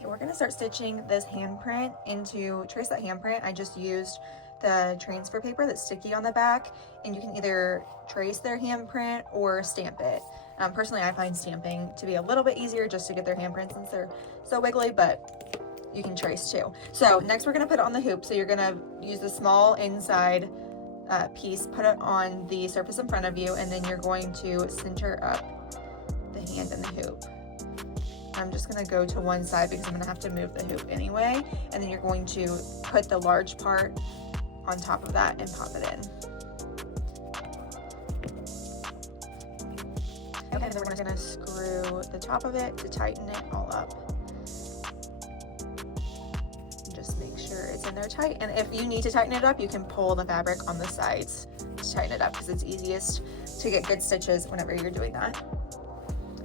Okay, we're gonna start stitching this handprint into, trace that handprint. I just used the transfer paper that's sticky on the back, and you can either trace their handprint or stamp it. Personally, I find stamping to be a little bit easier just to get their handprint since they're so wiggly, but you can trace too. So next we're gonna put it on the hoop. So you're gonna use the small inside piece, put it on the surface in front of you, and then you're going to center up the hand in the hoop. I'm just gonna go to one side because I'm gonna have to move the hoop anyway, and then you're going to put the large part on top of that and pop it in. Okay, then we're gonna screw the top of it to tighten it all up. Just make sure it's in there tight, and if you need to tighten it up, you can pull the fabric on the sides to tighten it up because it's easiest to get good stitches whenever you're doing that.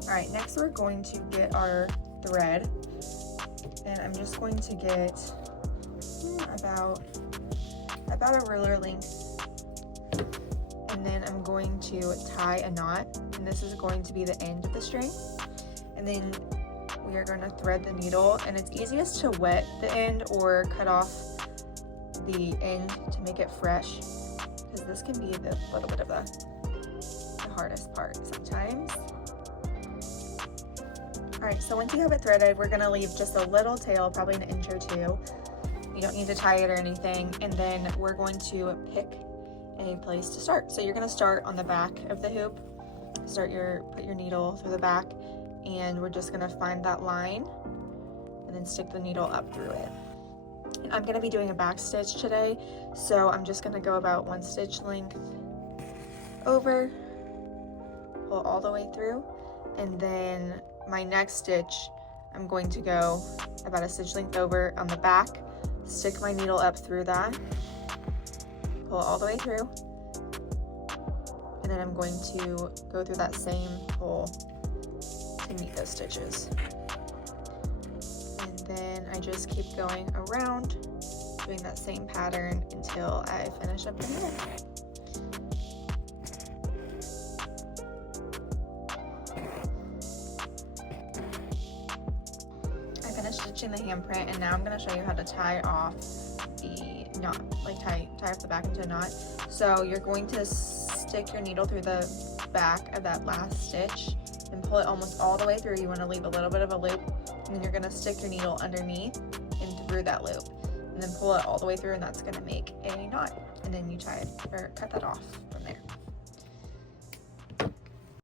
All right, next we're going to get our thread, and I'm just going to get about a ruler length, and then I'm going to tie a knot, and this is going to be the end of the string, and then we are going to thread the needle, and it's easiest to wet the end or cut off the end to make it fresh, because this can be the little bit of the hardest part sometimes. All right, so once you have it threaded, we're gonna leave just a little tail, probably an inch or two. You don't need to tie it or anything, and then we're going to pick a place to start. So you're gonna start on the back of the hoop, put your needle through the back, and we're just gonna find that line and then stick the needle up through it. And I'm gonna be doing a back stitch today, so I'm just gonna go about 1 stitch length over, pull all the way through, and then my next stitch, I'm going to go about 1 stitch length over on the back, stick my needle up through that, pull all the way through, and then I'm going to go through that same hole to meet those stitches. And then I just keep going around, doing that same pattern until I finish up the middle. Stitching the handprint, and now I'm going to show you how to tie off the knot, like tie off the back into a knot. So you're going to stick your needle through the back of that last stitch and pull it almost all the way through. You want to leave a little bit of a loop, and then you're going to stick your needle underneath and through that loop, and then pull it all the way through, and that's going to make a knot, and then you tie it or cut that off from there.